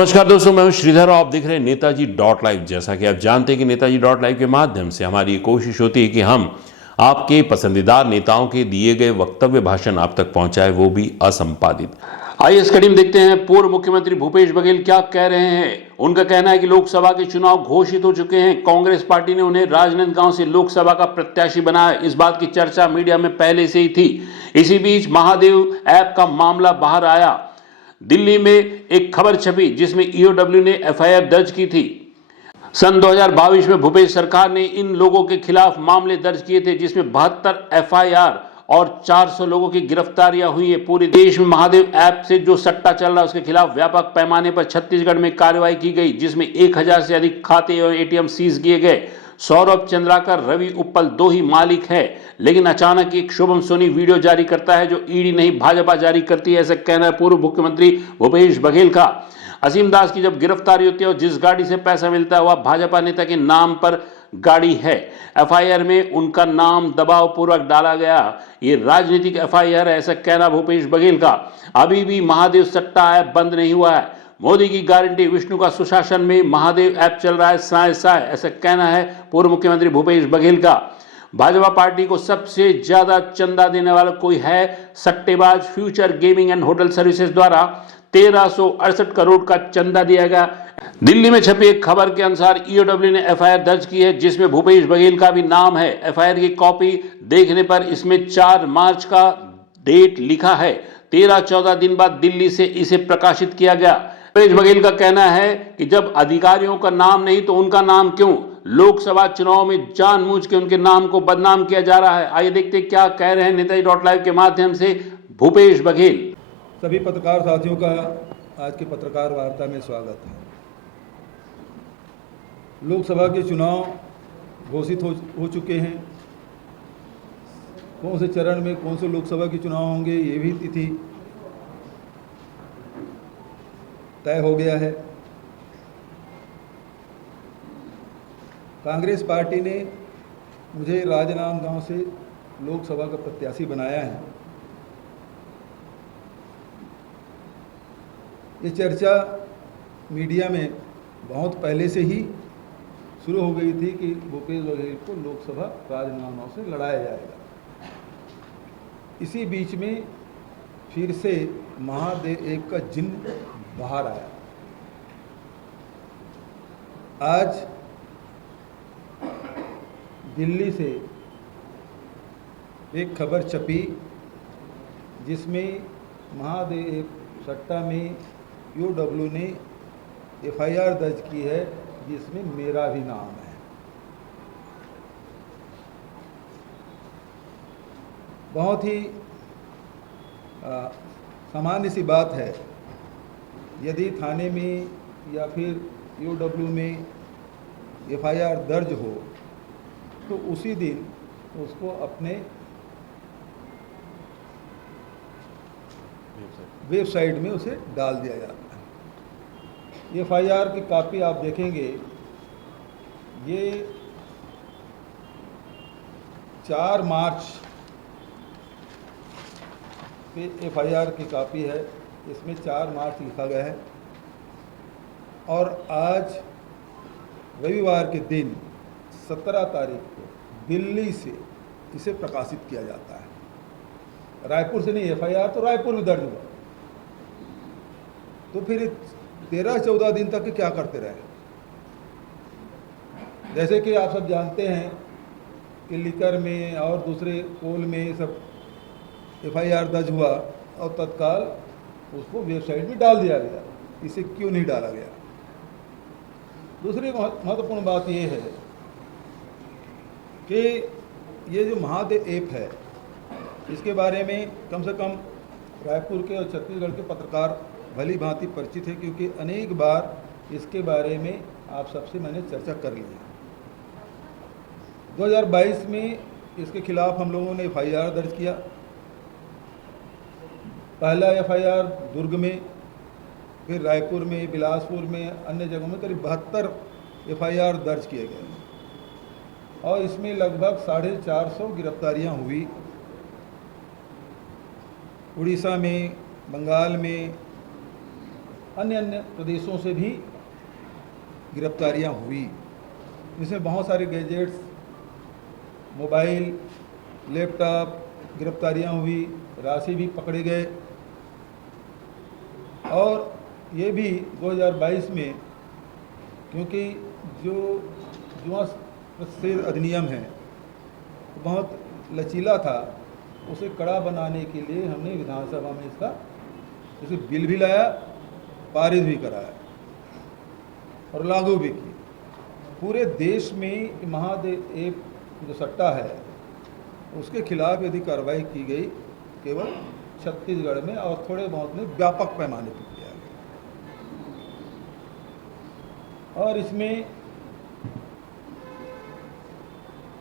नमस्कार दोस्तों, मैं हूं श्रीधर और आप देख रहे हैं नेताजी डॉट लाइव। जैसा कि आप जानते हैं कि नेताजी डॉट लाइव के माध्यम से हमारी कोशिश होती है कि हम आपके पसंदीदा नेताओं के दिए गए वक्तव्य भाषण आप तक पहुंचाए, वो भी असंपादित। आइए इस कड़ी में देखते हैं पूर्व मुख्यमंत्री भूपेश बघेल क्या कह रहे हैं। उनका कहना है कि लोकसभा के चुनाव घोषित हो चुके हैं, कांग्रेस पार्टी ने उन्हें राजनांदगांव से लोकसभा का प्रत्याशी बनाया। इस बात की चर्चा मीडिया में पहले से ही थी। इसी बीच महादेव ऐप का मामला बाहर आया। दिल्ली में एक खबर छपी जिसमें ईओडब्ल्यू ने एफआईआर दर्ज की थी। सन 2022 में भूपेश सरकार ने इन लोगों के खिलाफ मामले दर्ज किए थे, जिसमें 72 एफआईआर और 400 लोगों की गिरफ्तारियां हुई है। पूरे देश में महादेव ऐप से जो सट्टा चल रहा है उसके खिलाफ व्यापक पैमाने पर छत्तीसगढ़ में कार्रवाई की गई, जिसमें 1000 से अधिक खाते और एटीएम सीज किए गए। सौरभ चंद्राकर, रवि उप्पल दो ही मालिक हैं, लेकिन अचानक एक शुभम सोनी वीडियो जारी करता है जो ईडी नहीं भाजपा जारी करती है, ऐसा कहना है पूर्व मुख्यमंत्री भूपेश बघेल का। असीम दास की जब गिरफ्तारी होती है और जिस गाड़ी से पैसा मिलता है वह भाजपा नेता के नाम पर गाड़ी है। एफआईआर में उनका नाम दबाव पूर्वक डाला गया। ये राजनीतिक एफआईआर है, ऐसा कहना भूपेश बघेल का। अभी भी महादेव सट्टा ऐप बंद नहीं हुआ है। मोदी की गारंटी, विष्णु का सुशासन में महादेव ऐप चल रहा है साय साय, ऐसा कहना है पूर्व मुख्यमंत्री भूपेश बघेल का। भाजपा पार्टी को सबसे ज्यादा चंदा देने वाला कोई है, सट्टेबाज future gaming and hotel services द्वारा 1368 करोड़ का चंदा दिया गया। दिल्ली में छपी एक खबर के अनुसार ईओडब्ल्यू ने एफआईआर दर्ज की है, जिसमें भूपेश बघेल का भी नाम है। एफआईआर की कॉपी देखने पर इसमें 4 मार्च का डेट लिखा है। 13-14 दिन बाद दिल्ली से इसे प्रकाशित किया गया। भूपेश बघेल का कहना है कि जब अधिकारियों का नाम नहीं तो उनका नाम क्यों? लोकसभा चुनाव में जानबूझ के उनके नाम को बदनाम किया जा रहा है। आइए देखते हैं क्या कह रहे हैं नेताजी डॉट लाइव के माध्यम से भूपेश बघेल। सभी पत्रकार साथियों का आज की पत्रकार वार्ता में स्वागत है। लोकसभा के चुनाव घोषित हो चुके हैं। कौन से चरण में कौन से लोकसभा के चुनाव होंगे ये भी तिथि तय हो गया है। कांग्रेस पार्टी ने मुझे राजनांदगांव से लोकसभा का प्रत्याशी बनाया है। ये चर्चा मीडिया में बहुत पहले से ही शुरू हो गई थी कि भूपेश बघेल को लोकसभा राजनांदगांव से लड़ाया जाएगा। इसी बीच में फिर से महादेव ऐप का जिन्न बाहर आया। आज दिल्ली से एक खबर छपी जिसमें महादेव ऐप सट्टा में ईओडब्ल्यू ने एफआईआर दर्ज की है, जिसमें मेरा भी नाम है। बहुत ही सामान्य सी बात है, यदि थाने में या फिर ईओडब्ल्यू में एफआईआर दर्ज हो तो उसी दिन उसको अपने वेबसाइट में उसे डाल दिया जाता है। एफआईआर की कॉपी आप देखेंगे, ये 4 मार्च पे एफआईआर की कॉपी है। इसमें 4 मार्च लिखा गया है और आज रविवार के दिन 17 तारीख को दिल्ली से इसे प्रकाशित किया जाता है। रायपुर से नहीं, एफआईआर तो रायपुर में दर्ज हुआ, तो फिर 13-14 दिन तक क्या करते रहे? जैसे कि आप सब जानते हैं कि लिकर में और दूसरे कोल में सब एफआईआर दर्ज हुआ और तत्काल उसको वेबसाइट में डाल दिया गया। इसे क्यों नहीं डाला गया? दूसरी महत्वपूर्ण बात यह है कि ये जो महादेव ऐप है, इसके बारे में कम से कम रायपुर के और छत्तीसगढ़ के पत्रकार भली भांति परिचित है, क्योंकि अनेक बार इसके बारे में आप सबसे मैंने चर्चा कर ली है। 2022 में इसके खिलाफ हम लोगों ने एफआईआर दर्ज किया। पहला एफआईआर दुर्ग में, फिर रायपुर में, बिलासपुर में, अन्य जगहों में करीब 72 एफआईआर दर्ज किए गए और इसमें लगभग 450 गिरफ्तारियां हुई। उड़ीसा में, बंगाल में, अन्य अन्य प्रदेशों से भी गिरफ्तारियां हुई। इसमें बहुत सारे गैजेट्स, मोबाइल, लैपटॉप गिरफ्तारियां हुई, राशि भी पकड़े गए। और ये भी 2022 में, क्योंकि जो जुआ प्रतिषेध अधिनियम है बहुत लचीला था, उसे कड़ा बनाने के लिए हमने विधानसभा में इसका जैसे बिल भी लाया, पारित भी कराया और लागू भी की। पूरे देश में महादेव जो सट्टा है उसके खिलाफ यदि कार्रवाई की गई, केवल छत्तीसगढ़ में और थोड़े बहुत में व्यापक पैमाने पर किया गया। और इसमें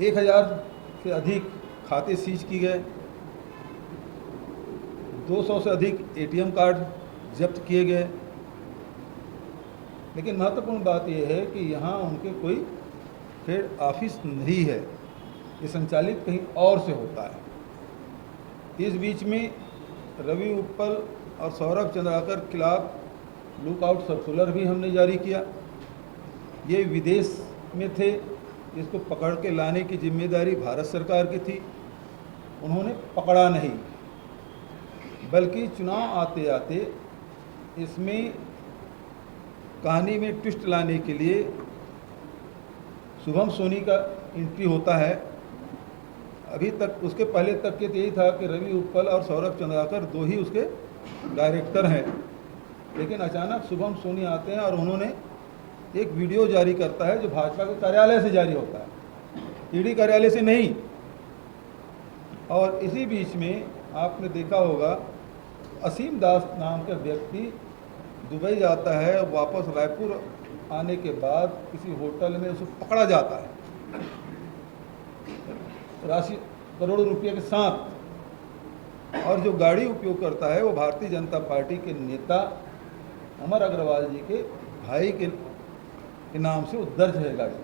1000 से अधिक खाते सीज किए गए, 200 से अधिक एटीएम कार्ड जब्त किए गए। लेकिन महत्वपूर्ण बात यह है कि यहाँ उनके कोई हेड ऑफिस नहीं है, ये संचालित कहीं और से होता है। इस बीच में रवि उप्पल और सौरभ चंद्राकर के खिलाफ लुकआउट सर्कुलर भी हमने जारी किया। ये विदेश में थे, इसको पकड़ के लाने की जिम्मेदारी भारत सरकार की थी, उन्होंने पकड़ा नहीं, बल्कि चुनाव आते आते इसमें कहानी में ट्विस्ट लाने के लिए शुभम सोनी का एंट्री होता है। अभी तक उसके पहले तक के यही था कि रवि उप्पल और सौरभ चंद्राकर दो ही उसके डायरेक्टर हैं, लेकिन अचानक शुभम सोनी आते हैं और उन्होंने एक वीडियो जारी करता है जो भाजपा के कार्यालय से जारी होता है, ईडी कार्यालय से नहीं। और इसी बीच में आपने देखा होगा असीम दास नाम का व्यक्ति दुबई जाता है, वापस रायपुर आने के बाद किसी होटल में उसे पकड़ा जाता है राशि करोड़ों रुपये के साथ। और जो गाड़ी उपयोग करता है वो भारतीय जनता पार्टी के नेता अमर अग्रवाल जी के भाई के नाम से वो दर्ज है गाड़ी।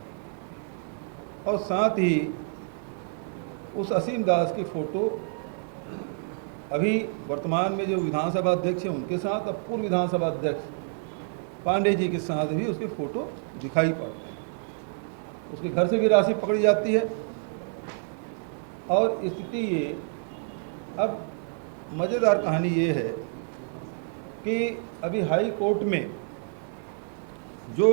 और साथ ही उस असीम दास की फ़ोटो अभी वर्तमान में जो विधानसभा अध्यक्ष हैं उनके साथ, अब पूर्व विधानसभा अध्यक्ष पांडे जी के साथ भी उसकी फ़ोटो दिखाई पड़ती है। उसके घर से भी राशि पकड़ी जाती है। और स्थिति ये, अब मज़ेदार कहानी ये है कि अभी हाई कोर्ट में जो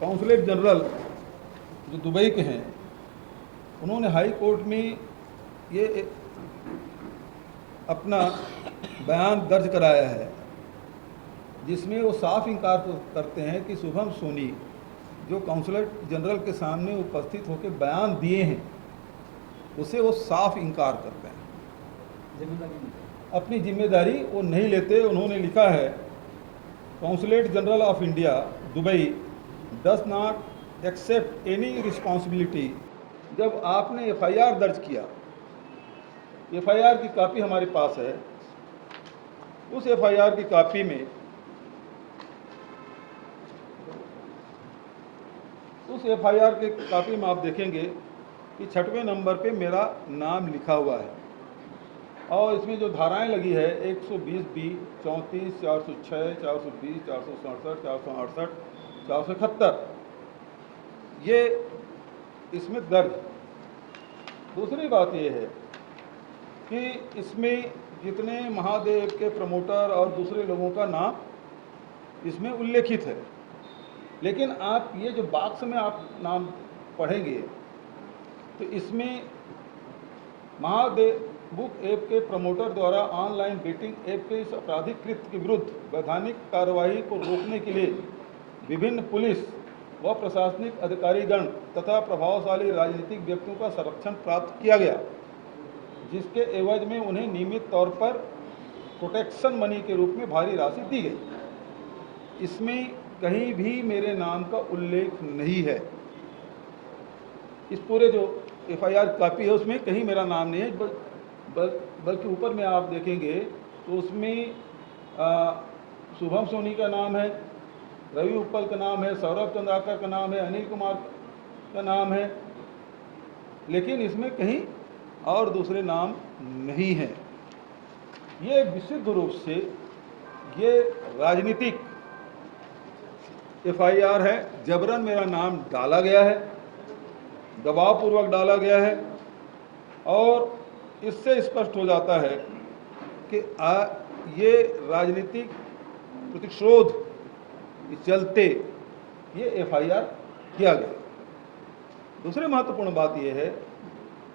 कॉन्सुलेट जनरल जो दुबई के हैं, उन्होंने हाई कोर्ट में ये अपना बयान दर्ज कराया है, जिसमें वो साफ इनकार करते हैं कि शुभम सोनी जो कॉन्सुलेट जनरल के सामने उपस्थित होकर बयान दिए हैं उसे वो साफ इनकार करते हैं, अपनी जिम्मेदारी वो नहीं लेते। उन्होंने लिखा है, consulate general of India Dubai does not accept any responsibility. जब आपने एफआईआर दर्ज किया, एफआईआर की कॉपी हमारे पास है, उस एफआईआर की कॉपी में आप देखेंगे कि 6वें नंबर पे मेरा नाम लिखा हुआ है और इसमें जो धाराएं लगी है 120B, 34, 406, 420, 467, 468, 471, ये इसमें दर्ज। दूसरी बात ये है कि इसमें जितने महादेव के प्रमोटर और दूसरे लोगों का नाम इसमें उल्लेखित है, लेकिन आप ये जो बॉक्स में आप नाम पढ़ेंगे तो इसमें महादेव बुक ऐप के प्रमोटर द्वारा ऑनलाइन बेटिंग ऐप के इस आपराधिक कृत्य के विरुद्ध वैधानिक कार्रवाई को रोकने के लिए विभिन्न पुलिस व प्रशासनिक अधिकारीगण तथा प्रभावशाली राजनीतिक व्यक्तियों का संरक्षण प्राप्त किया गया, जिसके एवज में उन्हें नियमित तौर पर प्रोटेक्शन मनी के रूप में भारी राशि दी गई। इसमें कहीं भी मेरे नाम का उल्लेख नहीं है। इस पूरे जो एफआईआर कॉपी है उसमें कहीं मेरा नाम नहीं है, बल्कि ऊपर में आप देखेंगे तो उसमें शुभम सोनी का नाम है, रवि उप्पल का नाम है, सौरभ चंद्राकर का नाम है, अनिल कुमार का नाम है, लेकिन इसमें कहीं और दूसरे नाम नहीं हैं। ये विशुद्ध रूप से ये राजनीतिक एफआईआर है। जबरन मेरा नाम डाला गया है, दबावपूर्वक डाला गया है और इससे स्पष्ट हो जाता है कि ये राजनीतिक प्रतिशोध के चलते ये एफआईआर किया गया। दूसरी महत्वपूर्ण बात यह है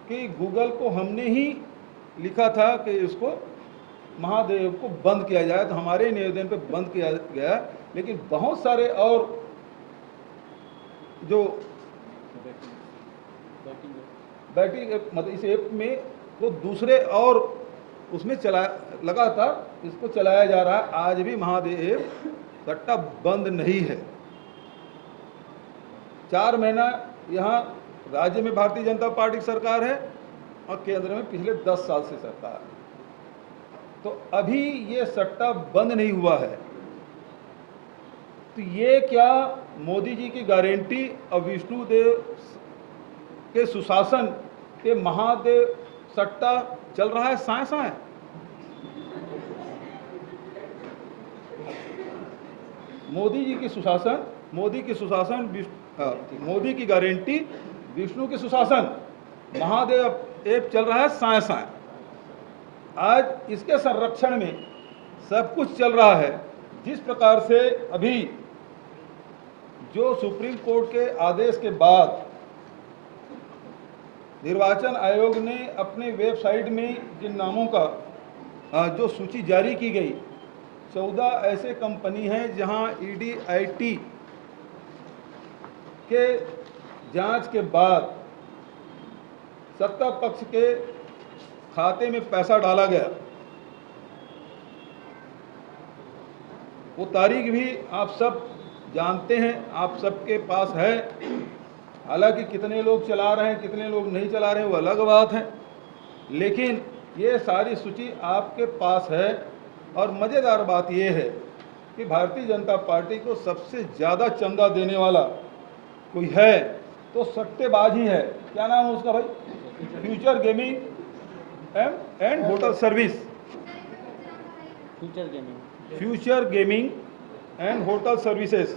कि गूगल को हमने ही लिखा था कि इसको महादेव को बंद किया जाए, तो हमारे निवेदन पे बंद किया गया, लेकिन बहुत सारे और जो बैटिंग मतलब इस ऐप में वो दूसरे और उसमें लगातार इसको चलाया जा रहा है। आज भी महादेव सट्टा बंद नहीं है। 4 महीना यहाँ राज्य में भारतीय जनता पार्टी की सरकार है और केंद्र में पिछले 10 साल से सरकार है, तो अभी ये सट्टा बंद नहीं हुआ है। तो ये क्या मोदी जी की गारंटी और विष्णुदेव के सुशासन के महादेव सट्टा चल रहा है साए साए? मोदी जी की सुशासन, मोदी की गारंटी, विष्णु की सुशासन, महादेव ऐप चल रहा है साए साए। आज इसके संरक्षण में सब कुछ चल रहा है। जिस प्रकार से अभी जो सुप्रीम कोर्ट के आदेश के बाद निर्वाचन आयोग ने अपने वेबसाइट में जिन नामों का जो सूची जारी की गई, 14 ऐसे कंपनी हैं जहां ईडी-आईटी के जांच के बाद सत्ता पक्ष के खाते में पैसा डाला गया। वो तारीख भी आप सब जानते हैं, आप सबके पास है। हालांकि कितने लोग चला रहे हैं, कितने लोग नहीं चला रहे हैं, वो अलग बात है, लेकिन ये सारी सूची आपके पास है। और मज़ेदार बात ये है कि भारतीय जनता पार्टी को सबसे ज़्यादा चंदा देने वाला कोई है तो सट्टेबाज ही है। क्या नाम है उसका भाई? Future gaming and hotel service. Future gaming and hotel services,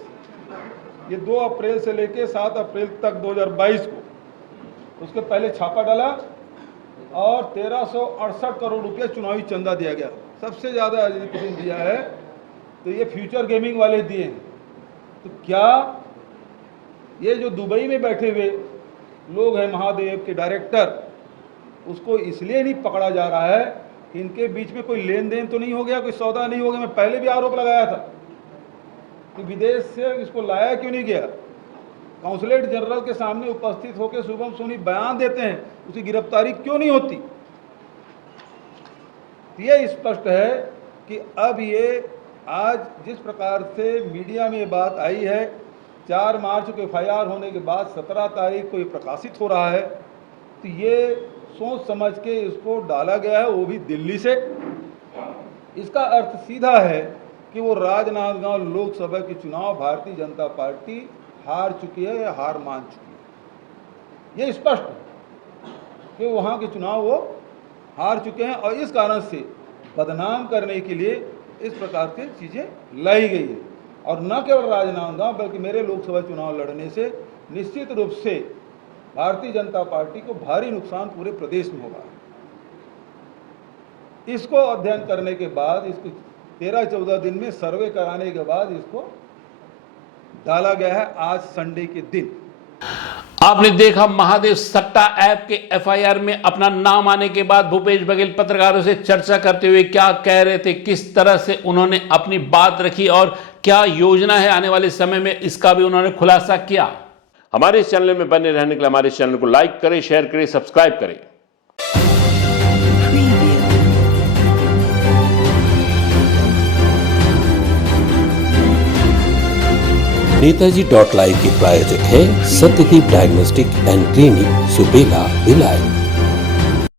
ये 2 अप्रैल से लेके 7 अप्रैल तक 2022 को उसके पहले छापा डाला और 1368 करोड़ रुपया चुनावी चंदा दिया गया। सबसे ज़्यादा एजुकेशन दिया है तो ये फ्यूचर गेमिंग वाले दिए हैं। तो क्या ये जो दुबई में बैठे हुए लोग हैं महादेव के डायरेक्टर, उसको इसलिए नहीं पकड़ा जा रहा है कि इनके बीच में कोई लेन देन तो नहीं हो गया, कोई सौदा नहीं हो गया? मैं पहले भी आरोप लगाया था कि विदेश से इसको लाया क्यों नहीं गया। काउंसलेट जनरल के सामने उपस्थित होकर शुभम सोनी बयान देते हैं, उसकी गिरफ्तारी क्यों नहीं होती? ये स्पष्ट है कि अब ये आज जिस प्रकार से मीडिया में ये बात आई है, 4 मार्च को एफआईआर होने के बाद 17 तारीख को ये प्रकाशित हो रहा है, तो ये सोच समझ के इसको डाला गया है, वो भी दिल्ली से। इसका अर्थ सीधा है कि वो राजनांदगांव लोकसभा के चुनाव भारतीय जनता पार्टी हार चुकी है या हार मान चुकी है। ये स्पष्ट है कि वहाँ के चुनाव वो हार चुके हैं और इस कारण से बदनाम करने के लिए इस प्रकार की चीज़ें लाई गई है। और न केवल राजनांदगांव बल्कि मेरे लोकसभा चुनाव लड़ने से निश्चित रूप से भारतीय जनता पार्टी को भारी नुकसान पूरे प्रदेश में होगा। इसको अध्ययन करने के बाद, इसको 13-14 दिन में सर्वे कराने के बाद इसको डाला गया है आज संडे के दिन। आपने देखा महादेव सट्टा ऐप के एफआईआर में अपना नाम आने के बाद भूपेश बघेल पत्रकारों से चर्चा करते हुए क्या कह रहे थे, किस तरह से उन्होंने अपनी बात रखी और क्या योजना है आने वाले समय में, इसका भी उन्होंने खुलासा किया। हमारे इस चैनल में बने रहने के लिए हमारे चैनल को लाइक करें, शेयर करें, सब्सक्राइब करें। नेताजी.live के प्रायोजक है Satyadeep diagnostic and clinic, Supela, Bhilai.